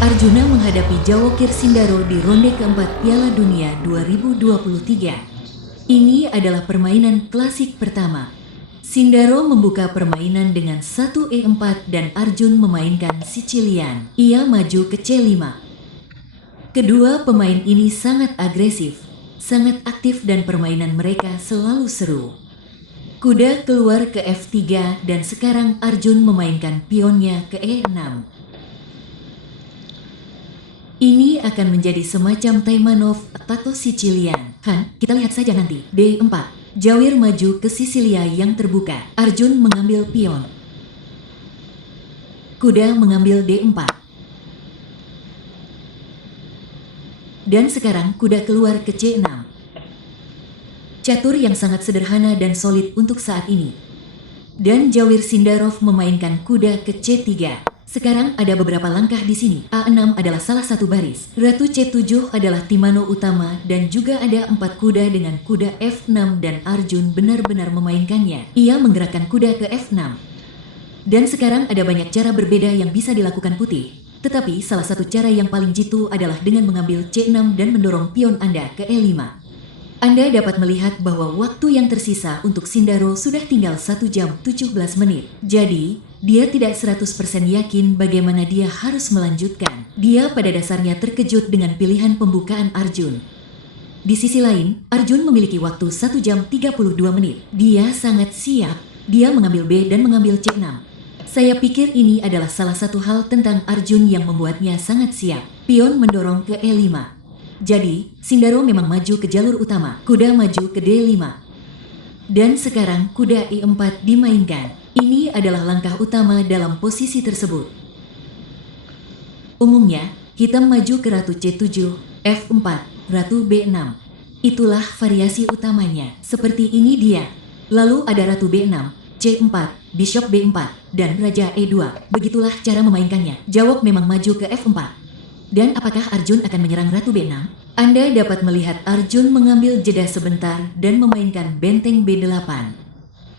Arjuna menghadapi Jawokir Sindaro di ronde keempat Piala Dunia 2023. Ini adalah permainan klasik pertama. Sindaro membuka permainan dengan 1E4 dan Arjun memainkan Sicilian. Ia maju ke C5. Kedua pemain ini sangat agresif, sangat aktif dan permainan mereka selalu seru. Kuda keluar ke F3 dan sekarang Arjun memainkan pionnya ke E6. Ini akan menjadi semacam Taimanov atau Sicilian. Kita lihat saja nanti. D4. Jawir maju ke Sisilia yang terbuka. Arjun mengambil pion. Kuda mengambil D4. Dan sekarang kuda keluar ke C6. Catur yang sangat sederhana dan solid untuk saat ini. Dan Jawir Sindarov memainkan kuda ke C3. Sekarang ada beberapa langkah di sini. A6 adalah salah satu baris. Ratu C7 adalah Timano utama dan juga ada 4 kuda dengan kuda F6 dan Arjun benar-benar memainkannya. Ia menggerakkan kuda ke F6. Dan sekarang ada banyak cara berbeda yang bisa dilakukan putih. Tetapi salah satu cara yang paling jitu adalah dengan mengambil C6 dan mendorong pion Anda ke E5. Anda dapat melihat bahwa waktu yang tersisa untuk Sindaro sudah tinggal 1 jam 17 menit. Jadi, dia tidak 100% yakin bagaimana dia harus melanjutkan. Dia pada dasarnya terkejut dengan pilihan pembukaan Arjun. Di sisi lain, Arjun memiliki waktu 1 jam 32 menit. Dia sangat siap. Dia mengambil B dan mengambil C6. Saya pikir ini adalah salah satu hal tentang Arjun yang membuatnya sangat siap. Pion mendorong ke E5. Jadi, Sindaro memang maju ke jalur utama. Kuda maju ke D5. Dan sekarang kuda E4 dimainkan. Ini adalah langkah utama dalam posisi tersebut. Umumnya, hitam maju ke Ratu C7, F4, Ratu B6. Itulah variasi utamanya. Seperti ini dia. Lalu ada Ratu B6, C4, Bishop B4, dan Raja E2. Begitulah cara memainkannya. Jawok memang maju ke F4. Dan apakah Arjun akan menyerang Ratu B6? Anda dapat melihat Arjun mengambil jeda sebentar dan memainkan benteng B8.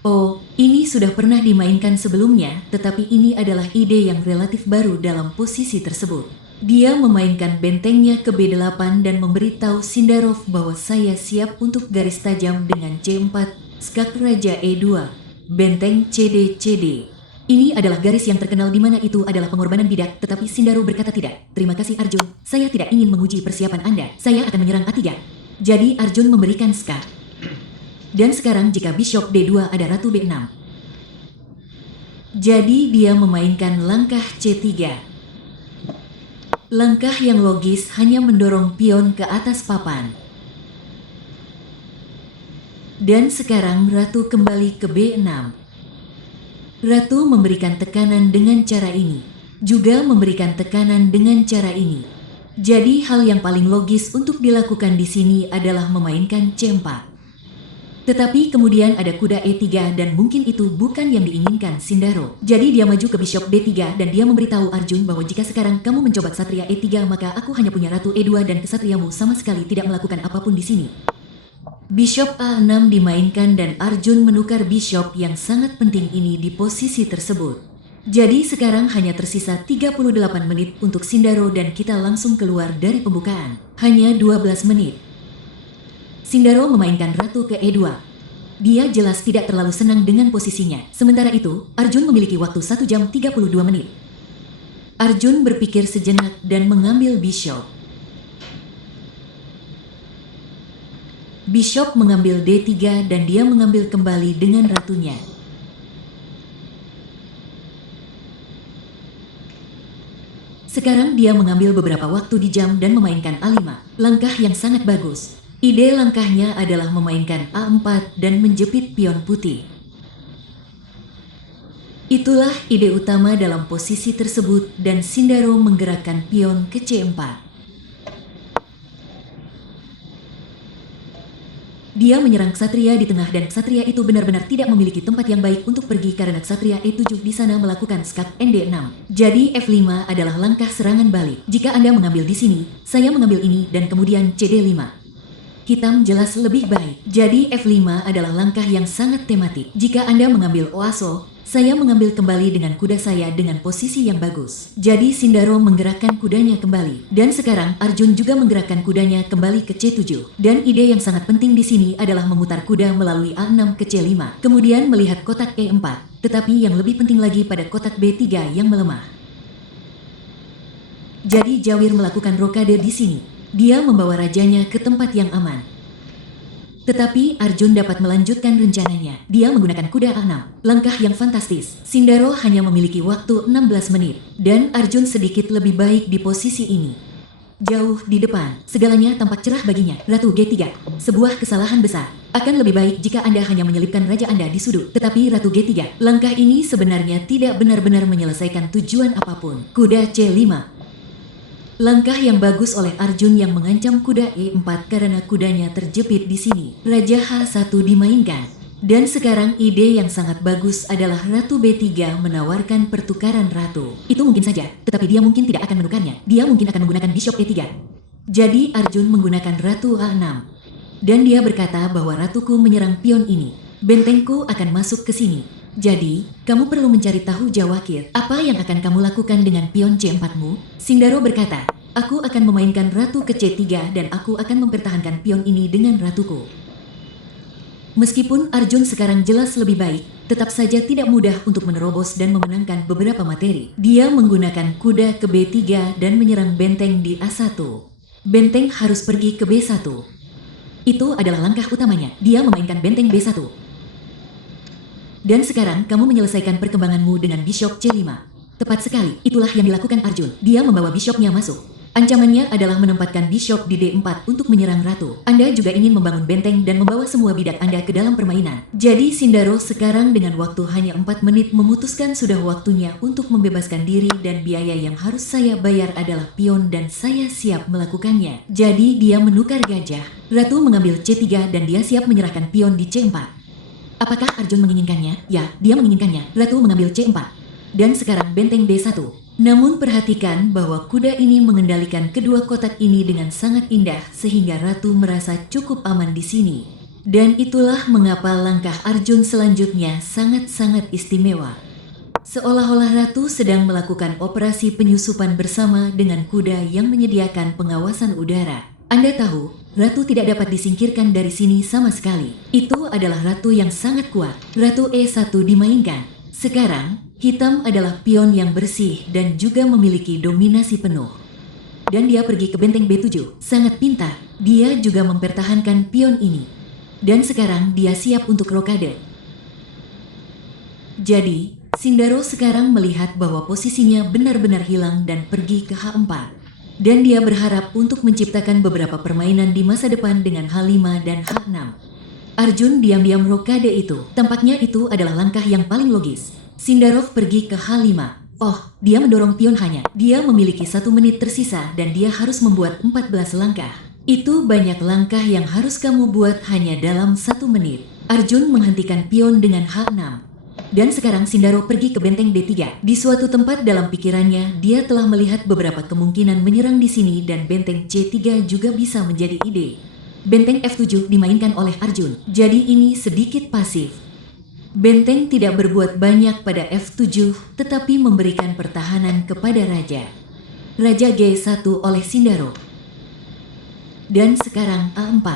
Oh, ini sudah pernah dimainkan sebelumnya, tetapi ini adalah ide yang relatif baru dalam posisi tersebut. Dia memainkan bentengnya ke B8 dan memberitahu Sindarov bahwa saya siap untuk garis tajam dengan C4, skak Raja E2, benteng CD. Ini adalah garis yang terkenal di mana itu adalah pengorbanan bidak, tetapi Sindaro berkata tidak. Terima kasih Arjun, saya tidak ingin menguji persiapan Anda, saya akan menyerang A3. Jadi Arjun memberikan skak. Dan sekarang jika Bishop D2 ada Ratu B6. Jadi dia memainkan langkah C3. Langkah yang logis hanya mendorong pion ke atas papan. Dan sekarang Ratu kembali ke B6. Ratu memberikan tekanan dengan cara ini, juga memberikan tekanan dengan cara ini. Jadi hal yang paling logis untuk dilakukan di sini adalah memainkan C4. Tetapi kemudian ada kuda E3 dan mungkin itu bukan yang diinginkan Sindaro. Jadi dia maju ke Bishop D3 dan dia memberitahu Arjun bahwa jika sekarang kamu mencoba Ksatria E3 maka aku hanya punya Ratu E2 dan kesatriamu sama sekali tidak melakukan apapun di sini. Bishop A6 dimainkan dan Arjun menukar Bishop yang sangat penting ini di posisi tersebut. Jadi sekarang hanya tersisa 38 menit untuk Sindaro dan kita langsung keluar dari pembukaan. Hanya 12 menit. Sindaro memainkan Ratu ke E2. Dia jelas tidak terlalu senang dengan posisinya. Sementara itu, Arjun memiliki waktu 1 jam 32 menit. Arjun berpikir sejenak dan mengambil Bishop. Bishop mengambil D3 dan dia mengambil kembali dengan ratunya. Sekarang dia mengambil beberapa waktu di jam dan memainkan A5. Langkah yang sangat bagus. Ide langkahnya adalah memainkan A4 dan menjepit pion putih. Itulah ide utama dalam posisi tersebut dan Sindaro menggerakkan pion ke C4. Dia menyerang Ksatria di tengah dan Ksatria itu benar-benar tidak memiliki tempat yang baik untuk pergi karena Ksatria E7 di sana melakukan skak ND6. Jadi F5 adalah langkah serangan balik. Jika Anda mengambil di sini, saya mengambil ini dan kemudian CD5. Hitam jelas lebih baik. Jadi F5 adalah langkah yang sangat tematik. Jika Anda mengambil Oaso, saya mengambil kembali dengan kuda saya dengan posisi yang bagus. Jadi Sindaro menggerakkan kudanya kembali. Dan sekarang Arjun juga menggerakkan kudanya kembali ke C7. Dan ide yang sangat penting di sini adalah memutar kuda melalui A6 ke C5. Kemudian melihat kotak E4. Tetapi yang lebih penting lagi pada kotak B3 yang melemah. Jadi Jawir melakukan rokade di sini. Dia membawa rajanya ke tempat yang aman. Tetapi Arjun dapat melanjutkan rencananya. Dia menggunakan kuda A6. Langkah yang fantastis. Sindaro hanya memiliki waktu 16 menit. Dan Arjun sedikit lebih baik di posisi ini. Jauh di depan. Segalanya tampak cerah baginya. Ratu G3. Sebuah kesalahan besar. Akan lebih baik jika Anda hanya menyelipkan raja Anda di sudut. Tetapi Ratu G3. Langkah ini sebenarnya tidak benar-benar menyelesaikan tujuan apapun. Kuda C5. Langkah yang bagus oleh Arjun yang mengancam kuda E4 karena kudanya terjepit di sini. Raja H1 dimainkan. Dan sekarang ide yang sangat bagus adalah Ratu B3 menawarkan pertukaran ratu. Itu mungkin saja, tetapi dia mungkin tidak akan menukarnya. Dia mungkin akan menggunakan Bishop E3. Jadi Arjun menggunakan Ratu A6. Dan dia berkata bahwa ratuku menyerang pion ini. Bentengku akan masuk ke sini. Jadi, kamu perlu mencari tahu Jawakir. Apa yang akan kamu lakukan dengan pion C4-mu? Sindaro berkata, aku akan memainkan ratu ke C3 dan aku akan mempertahankan pion ini dengan ratuku. Meskipun Arjun sekarang jelas lebih baik, tetap saja tidak mudah untuk menerobos dan memenangkan beberapa materi. Dia menggunakan kuda ke B3 dan menyerang benteng di A1. Benteng harus pergi ke B1. Itu adalah langkah utamanya. Dia memainkan benteng B1. Dan sekarang kamu menyelesaikan perkembanganmu dengan Bishop C5. Tepat sekali, itulah yang dilakukan Arjun. Dia membawa Bishopnya masuk. Ancamannya adalah menempatkan Bishop di D4 untuk menyerang ratu. Anda juga ingin membangun benteng dan membawa semua bidak Anda ke dalam permainan. Jadi Sindaro sekarang dengan waktu hanya 4 menit memutuskan sudah waktunya untuk membebaskan diri dan biaya yang harus saya bayar adalah pion dan saya siap melakukannya. Jadi dia menukar gajah. Ratu mengambil C3 dan dia siap menyerahkan pion di C4. Apakah Arjun menginginkannya? Ya, dia menginginkannya. Ratu mengambil C4. Dan sekarang benteng B1. Namun perhatikan bahwa kuda ini mengendalikan kedua kotak ini dengan sangat indah sehingga Ratu merasa cukup aman di sini. Dan itulah mengapa langkah Arjun selanjutnya sangat-sangat istimewa. Seolah-olah Ratu sedang melakukan operasi penyusupan bersama dengan kuda yang menyediakan pengawasan udara. Anda tahu, Ratu tidak dapat disingkirkan dari sini sama sekali. Itu adalah Ratu yang sangat kuat. Ratu E1 dimainkan. Sekarang, hitam adalah pion yang bersih dan juga memiliki dominasi penuh. Dan dia pergi ke benteng B7. Sangat pintar. Dia juga mempertahankan pion ini. Dan sekarang dia siap untuk rokade. Jadi, Sindaro sekarang melihat bahwa posisinya benar-benar hilang dan pergi ke H4. Dan dia berharap untuk menciptakan beberapa permainan di masa depan dengan H5 dan H6. Arjun diam-diam rokade itu. Tampaknya itu adalah langkah yang paling logis. Sindarov pergi ke H5. Oh, dia mendorong pion hanya. Dia memiliki 1 menit tersisa dan dia harus membuat 14 langkah. Itu banyak langkah yang harus kamu buat hanya dalam 1 menit. Arjun menghentikan pion dengan H6. Dan sekarang Sindaro pergi ke benteng D3. Di suatu tempat dalam pikirannya, dia telah melihat beberapa kemungkinan menyerang di sini dan benteng C3 juga bisa menjadi ide. Benteng F7 dimainkan oleh Arjun. Jadi ini sedikit pasif. Benteng tidak berbuat banyak pada F7, tetapi memberikan pertahanan kepada raja. Raja G1 oleh Sindaro. Dan sekarang A4.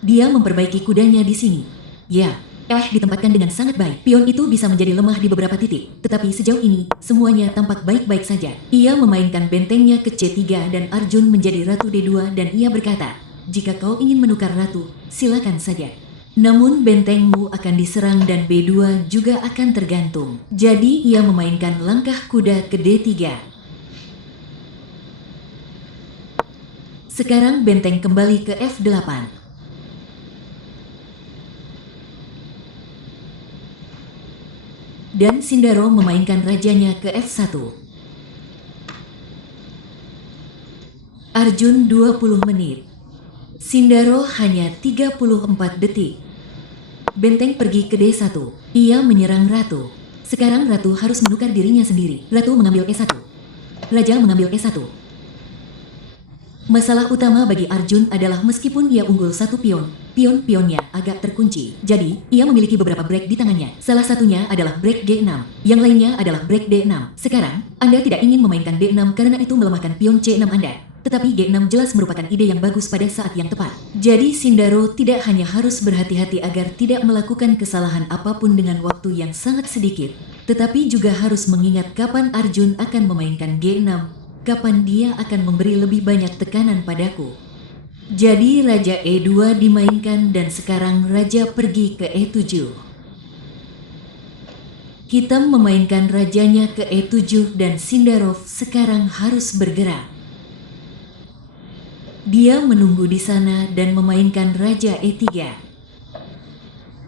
Dia memperbaiki kudanya di sini. Ya. Ditempatkan dengan sangat baik. Pion itu bisa menjadi lemah di beberapa titik. Tetapi sejauh ini, semuanya tampak baik-baik saja. Ia memainkan bentengnya ke C3 dan Arjun menjadi Ratu D2 dan ia berkata, jika kau ingin menukar ratu, silakan saja. Namun bentengmu akan diserang dan B2 juga akan tergantung. Jadi ia memainkan langkah kuda ke D3. Sekarang benteng kembali ke F8. Dan Sindaro memainkan rajanya ke F1. Arjun 20 menit. Sindaro hanya 34 detik. Benteng pergi ke D1. Ia menyerang Ratu. Sekarang Ratu harus menukar dirinya sendiri. Ratu mengambil E1. Raja mengambil E1. Masalah utama bagi Arjun adalah meskipun ia unggul satu pion, pion-pionnya agak terkunci. Jadi, ia memiliki beberapa break di tangannya. Salah satunya adalah break G6, yang lainnya adalah break D6. Sekarang, Anda tidak ingin memainkan D6 karena itu melemahkan pion C6 Anda. Tetapi G6 jelas merupakan ide yang bagus pada saat yang tepat. Jadi Shindaro tidak hanya harus berhati-hati agar tidak melakukan kesalahan apapun dengan waktu yang sangat sedikit, tetapi juga harus mengingat kapan Arjun akan memainkan G6, kapan dia akan memberi lebih banyak tekanan padaku. Jadi Raja E2 dimainkan dan sekarang Raja pergi ke E7. Hitam memainkan rajanya ke E7 dan Sindarov sekarang harus bergerak. Dia menunggu di sana dan memainkan Raja E3.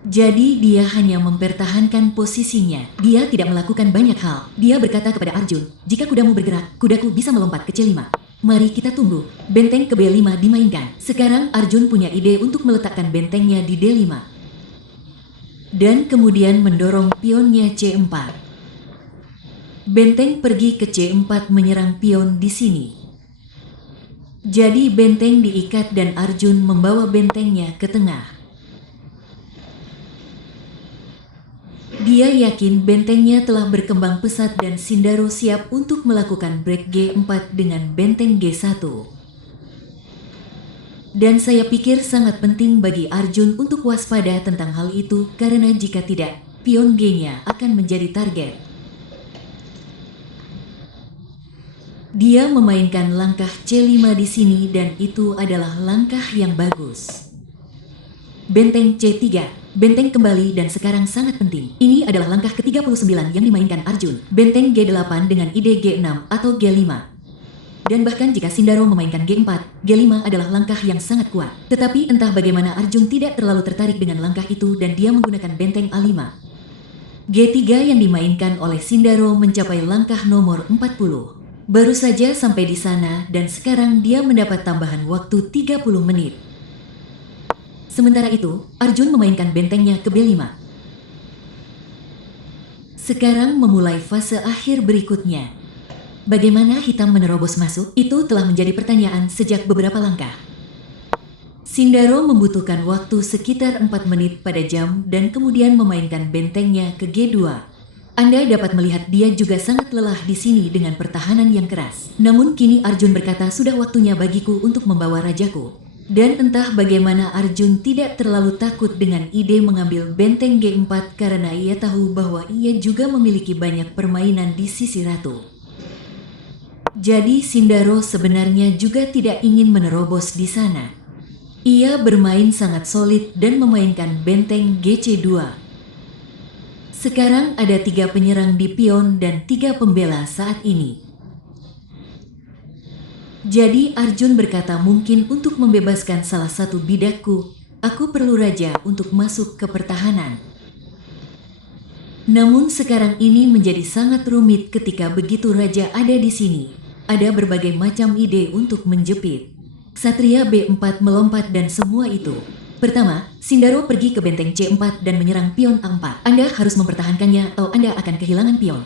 Jadi dia hanya mempertahankan posisinya. Dia tidak melakukan banyak hal. Dia berkata kepada Arjun, jika kudamu bergerak, kudaku bisa melompat ke C5. Mari kita tunggu. Benteng ke B5 dimainkan. Sekarang Arjun punya ide untuk meletakkan bentengnya di D5. Dan kemudian mendorong pionnya C4. Benteng pergi ke C4 menyerang pion di sini. Jadi benteng diikat dan Arjun membawa bentengnya ke tengah. Dia yakin bentengnya telah berkembang pesat dan Shindaro siap untuk melakukan break G4 dengan benteng G1. Dan saya pikir sangat penting bagi Arjun untuk waspada tentang hal itu karena jika tidak, pion G-nya akan menjadi target. Dia memainkan langkah C5 di sini dan itu adalah langkah yang bagus. Benteng C3, benteng kembali dan sekarang sangat penting. Ini adalah langkah ke-39 yang dimainkan Arjun. Benteng G8 dengan ide G6 atau G5. Dan bahkan jika Shindaro memainkan G4, G5 adalah langkah yang sangat kuat. Tetapi entah bagaimana Arjun tidak terlalu tertarik dengan langkah itu dan dia menggunakan benteng A5. G3 yang dimainkan oleh Shindaro mencapai langkah nomor 40. Baru saja sampai di sana dan sekarang dia mendapat tambahan waktu 30 menit. Sementara itu, Arjun memainkan bentengnya ke B5. Sekarang memulai fase akhir berikutnya. Bagaimana hitam menerobos masuk? Itu telah menjadi pertanyaan sejak beberapa langkah. Shindaro membutuhkan waktu sekitar 4 menit pada jam dan kemudian memainkan bentengnya ke G2. Anda dapat melihat dia juga sangat lelah di sini dengan pertahanan yang keras. Namun kini Arjun berkata sudah waktunya bagiku untuk membawa rajaku. Dan entah bagaimana Arjun tidak terlalu takut dengan ide mengambil benteng G4 karena ia tahu bahwa ia juga memiliki banyak permainan di sisi ratu. Jadi Shindaro sebenarnya juga tidak ingin menerobos di sana. Ia bermain sangat solid dan memainkan benteng GC2. Sekarang ada 3 penyerang di pion dan 3 pembela saat ini. Jadi Arjun berkata mungkin untuk membebaskan salah satu bidakku, aku perlu raja untuk masuk ke pertahanan. Namun sekarang ini menjadi sangat rumit ketika begitu raja ada di sini. Ada berbagai macam ide untuk menjepit. Ksatria B4 melompat dan semua itu. Pertama, Shindaro pergi ke benteng C4 dan menyerang pion A4. Anda harus mempertahankannya atau Anda akan kehilangan pion.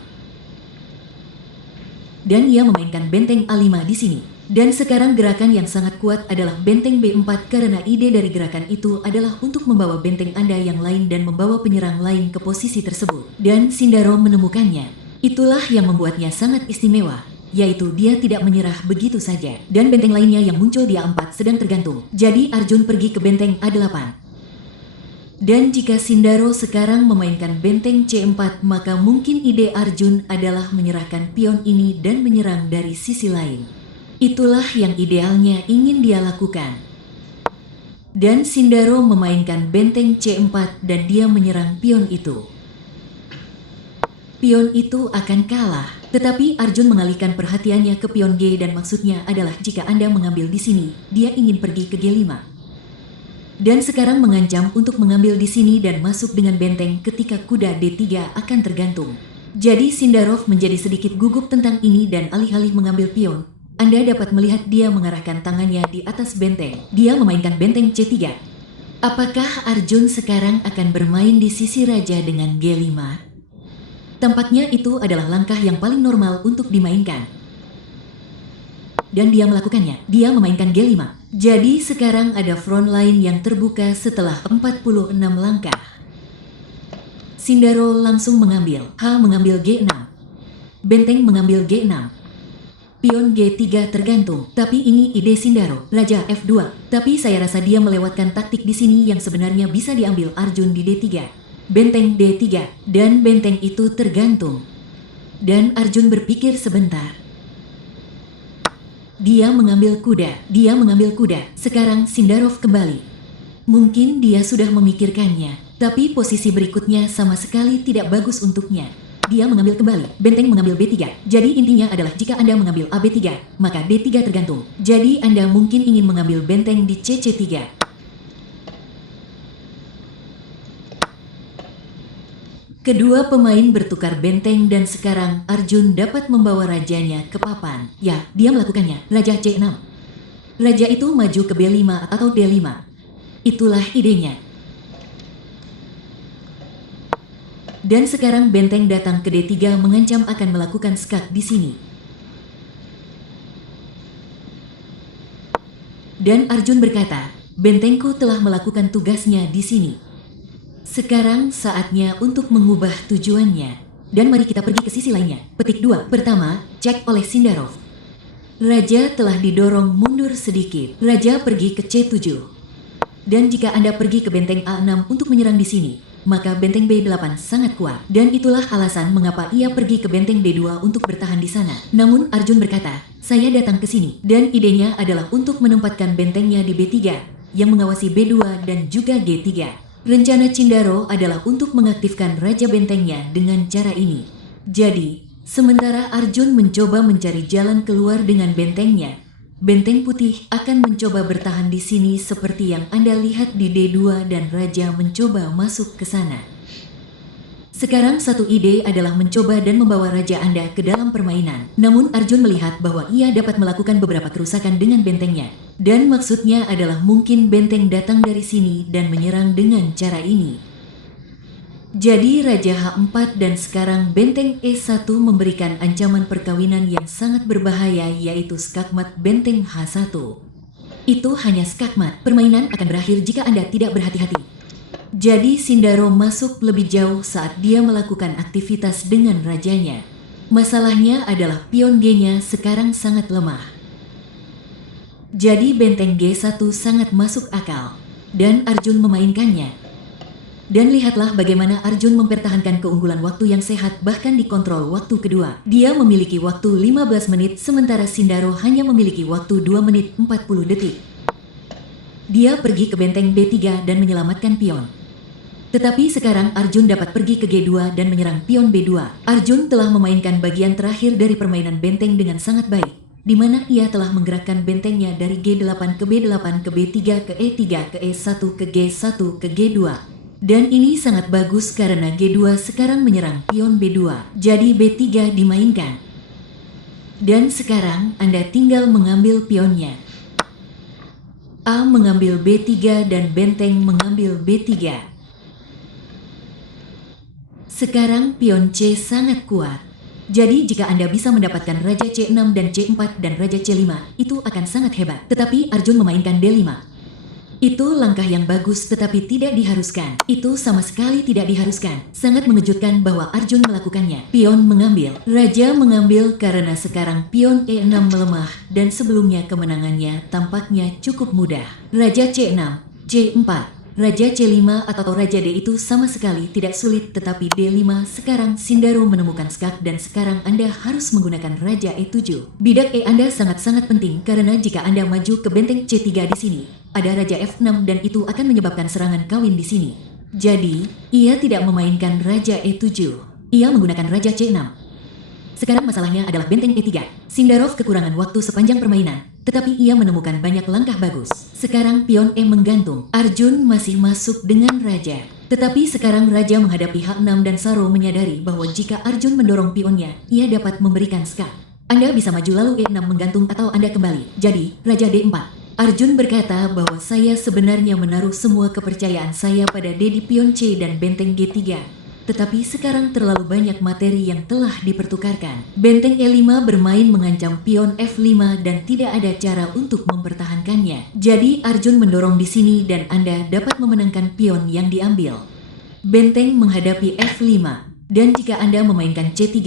Dan ia memainkan benteng A5 di sini. Dan sekarang gerakan yang sangat kuat adalah benteng B4 karena ide dari gerakan itu adalah untuk membawa benteng Anda yang lain dan membawa penyerang lain ke posisi tersebut. Dan Shindaro menemukannya. Itulah yang membuatnya sangat istimewa. Yaitu dia tidak menyerah begitu saja. Dan benteng lainnya yang muncul di A4 sedang tergantung. Jadi Arjun pergi ke benteng A8. Dan jika Shindaro sekarang memainkan benteng C4, maka mungkin ide Arjun adalah menyerahkan pion ini dan menyerang dari sisi lain. Itulah yang idealnya ingin dia lakukan. Dan Shindaro memainkan benteng C4 dan dia menyerang pion itu. Pion itu akan kalah, tetapi Arjun mengalihkan perhatiannya ke pion G dan maksudnya adalah jika Anda mengambil di sini, dia ingin pergi ke G5. Dan sekarang mengancam untuk mengambil di sini dan masuk dengan benteng ketika kuda D3 akan tergantung. Jadi Sindarov menjadi sedikit gugup tentang ini dan alih-alih mengambil pion, Anda dapat melihat dia mengarahkan tangannya di atas benteng. Dia memainkan benteng C3. Apakah Arjun sekarang akan bermain di sisi raja dengan G5? Tampaknya itu adalah langkah yang paling normal untuk dimainkan. dan dia melakukannya. Dia memainkan G5. Jadi sekarang ada front line yang terbuka setelah 46 langkah. Sindaro langsung mengambil. H mengambil G6. Benteng mengambil G6. Pion G3 tergantung, tapi ini ide Sindaro. Raja F2, tapi saya rasa dia melewatkan taktik di sini yang sebenarnya bisa diambil Arjun di D3. Benteng D3, dan benteng itu tergantung. Dan Arjun berpikir sebentar. Dia mengambil kuda. Sekarang Sindarov kembali. Mungkin dia sudah memikirkannya, tapi posisi berikutnya sama sekali tidak bagus untuknya. Dia mengambil kembali, benteng mengambil B3. Jadi intinya adalah jika Anda mengambil AB3, maka D3 tergantung. Jadi Anda mungkin ingin mengambil benteng di CC3. Kedua pemain bertukar benteng dan sekarang Arjun dapat membawa rajanya ke papan. Ya, dia melakukannya. Raja C6. Raja itu maju ke B5 atau D5. Itulah idenya. Dan sekarang benteng datang ke D3 mengancam akan melakukan skak di sini. Dan Arjun berkata, bentengku telah melakukan tugasnya di sini. Sekarang saatnya untuk mengubah tujuannya. Dan mari kita pergi ke sisi lainnya. Petik 2. Pertama, cek oleh Sindarov. Raja telah didorong mundur sedikit. Raja pergi ke C7. Dan jika Anda pergi ke benteng A6 untuk menyerang di sini, maka benteng B8 sangat kuat. Dan itulah alasan mengapa ia pergi ke benteng D2 untuk bertahan di sana. Namun Arjun berkata, saya datang ke sini. Dan idenya adalah untuk menempatkan bentengnya di B3, yang mengawasi B2 dan juga G3. Rencana Sindaro adalah untuk mengaktifkan raja bentengnya dengan cara ini. Jadi, sementara Arjun mencoba mencari jalan keluar dengan bentengnya, benteng putih akan mencoba bertahan di sini seperti yang Anda lihat di D2 dan raja mencoba masuk ke sana. Sekarang satu ide adalah mencoba dan membawa raja Anda ke dalam permainan. Namun Arjun melihat bahwa ia dapat melakukan beberapa kerusakan dengan bentengnya. Dan maksudnya adalah mungkin benteng datang dari sini dan menyerang dengan cara ini. Jadi Raja H4 dan sekarang benteng E1 memberikan ancaman perkawinan yang sangat berbahaya yaitu skakmat benteng H1. Itu hanya skakmat, permainan akan berakhir jika Anda tidak berhati-hati. Jadi Sindaro masuk lebih jauh saat dia melakukan aktivitas dengan rajanya. Masalahnya adalah pion G-nya sekarang sangat lemah. Jadi benteng G1 sangat masuk akal. Dan Arjun memainkannya. Dan lihatlah bagaimana Arjun mempertahankan keunggulan waktu yang sehat bahkan dikontrol waktu kedua. Dia memiliki waktu 15 menit sementara Sindaro hanya memiliki waktu 2 menit 40 detik. Dia pergi ke benteng B3 dan menyelamatkan pion. Tetapi sekarang Arjun dapat pergi ke G2 dan menyerang pion B2. Arjun telah memainkan bagian terakhir dari permainan benteng dengan sangat baik, di mana ia telah menggerakkan bentengnya dari G8 ke B8 ke B3 ke E3 ke E1 ke G1 ke G2. Dan ini sangat bagus karena G2 sekarang menyerang pion B2. Jadi B3 dimainkan. Dan sekarang Anda tinggal mengambil pionnya. A mengambil B3 dan benteng mengambil B3. Sekarang pion C sangat kuat. Jadi jika Anda bisa mendapatkan Raja C6 dan C4 dan Raja C5, itu akan sangat hebat. Tetapi Arjun memainkan D5. Itu langkah yang bagus tetapi tidak diharuskan. Itu sama sekali tidak diharuskan. Sangat mengejutkan bahwa Arjun melakukannya. Pion mengambil. Raja mengambil karena sekarang pion E6 melemah dan sebelumnya kemenangannya tampaknya cukup mudah. Raja C6, C4. Raja C5 atau Raja D itu sama sekali tidak sulit tetapi D5 sekarang Sindaro menemukan skak dan sekarang Anda harus menggunakan Raja E7. Bidak E Anda sangat-sangat penting karena jika Anda maju ke benteng C3 di sini, ada Raja F6 dan itu akan menyebabkan serangan kawin di sini. Jadi, ia tidak memainkan Raja E7. Ia menggunakan Raja C6. Sekarang masalahnya adalah benteng E3. Sindarov kekurangan waktu sepanjang permainan, tetapi ia menemukan banyak langkah bagus. Sekarang pion E menggantung. Arjun masih masuk dengan Raja. Tetapi sekarang Raja menghadapi H6 dan Saro menyadari bahwa jika Arjun mendorong pionnya, ia dapat memberikan skak. Anda bisa maju lalu E6 menggantung atau Anda kembali. Jadi, Raja D4. Arjun berkata bahwa saya sebenarnya menaruh semua kepercayaan saya pada D di pion C dan benteng G3. Tetapi sekarang terlalu banyak materi yang telah dipertukarkan. Benteng E5 bermain mengancam pion F5 dan tidak ada cara untuk mempertahankannya. Jadi Arjun mendorong di sini dan Anda dapat memenangkan pion yang diambil. Benteng menghadapi F5. Dan jika Anda memainkan C3,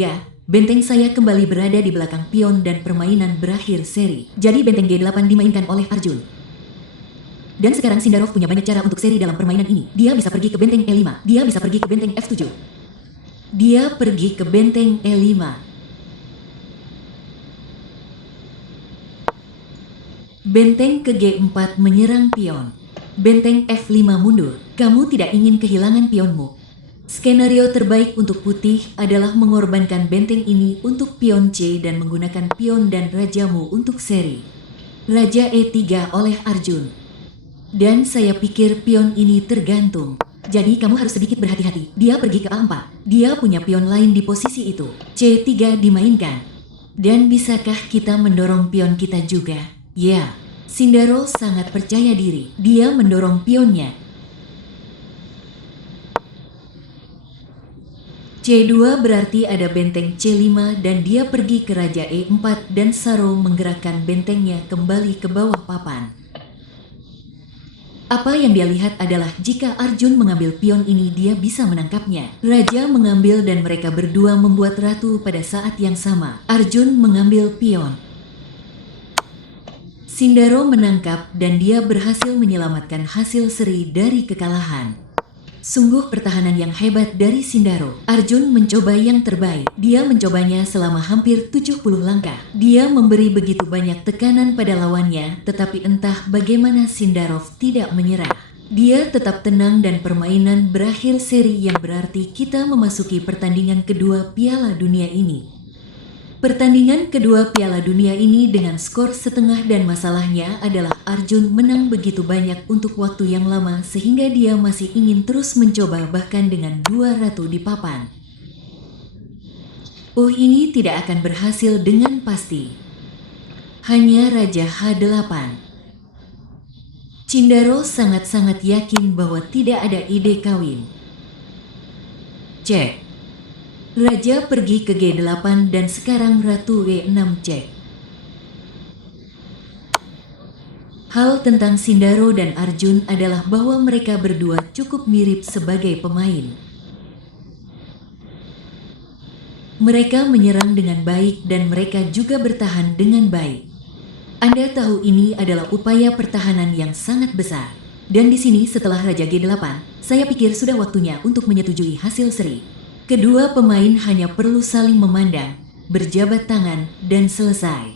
benteng saya kembali berada di belakang pion dan permainan berakhir seri. Jadi benteng G8 dimainkan oleh Arjun. Dan sekarang Sindarov punya banyak cara untuk seri dalam permainan ini. Dia bisa pergi ke benteng E5. Dia bisa pergi ke benteng F7. Dia pergi ke benteng E5. Benteng ke G4 menyerang pion. Benteng F5 mundur. Kamu tidak ingin kehilangan pionmu. Skenario terbaik untuk putih adalah mengorbankan benteng ini untuk pion C dan menggunakan pion dan rajamu untuk seri. Raja E3 oleh Arjun. Dan saya pikir pion ini tergantung. Jadi kamu harus sedikit berhati-hati. Dia pergi ke A4. Dia punya pion lain di posisi itu. C3 dimainkan. Dan bisakah kita mendorong pion kita juga? Ya, Sindarov sangat percaya diri. Dia mendorong pionnya. C2 berarti ada benteng C5 dan dia pergi ke Raja E4 dan Saro menggerakkan bentengnya kembali ke bawah papan. Apa yang dia lihat adalah jika Arjun mengambil pion ini dia bisa menangkapnya. Raja mengambil dan mereka berdua membuat ratu pada saat yang sama. Arjun mengambil pion. Sindarov menangkap dan dia berhasil menyelamatkan hasil seri dari kekalahan. Sungguh pertahanan yang hebat dari Sindarov. Arjun mencoba yang terbaik. Dia mencobanya selama hampir 70 langkah. Dia memberi begitu banyak tekanan pada lawannya, tetapi entah bagaimana Sindarov tidak menyerah. Dia tetap tenang dan permainan berakhir seri yang berarti kita memasuki pertandingan kedua Piala Dunia ini. Pertandingan kedua Piala Dunia ini dengan skor setengah dan masalahnya adalah Arjun menang begitu banyak untuk waktu yang lama sehingga dia masih ingin terus mencoba bahkan dengan 2 ratu di papan. Ini tidak akan berhasil dengan pasti. Hanya Raja H8. Sindarov sangat-sangat yakin bahwa tidak ada ide kawin. Cek. Raja pergi ke G8 dan sekarang Ratu E6 cek. Hal tentang Sindarov dan Arjun adalah bahwa mereka berdua cukup mirip sebagai pemain. Mereka menyerang dengan baik dan mereka juga bertahan dengan baik. Anda tahu ini adalah upaya pertahanan yang sangat besar. Dan di sini setelah Raja G8, saya pikir sudah waktunya untuk menyetujui hasil seri. Kedua pemain hanya perlu saling memandang, berjabat tangan, dan selesai.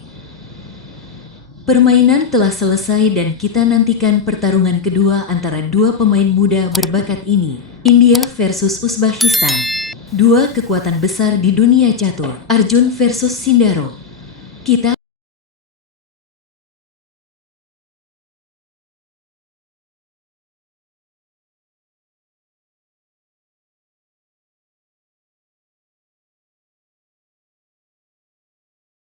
Permainan telah selesai dan kita nantikan pertarungan kedua antara dua pemain muda berbakat ini. India versus Uzbekistan. Dua kekuatan besar di dunia catur. Arjun versus Sindarov. Kita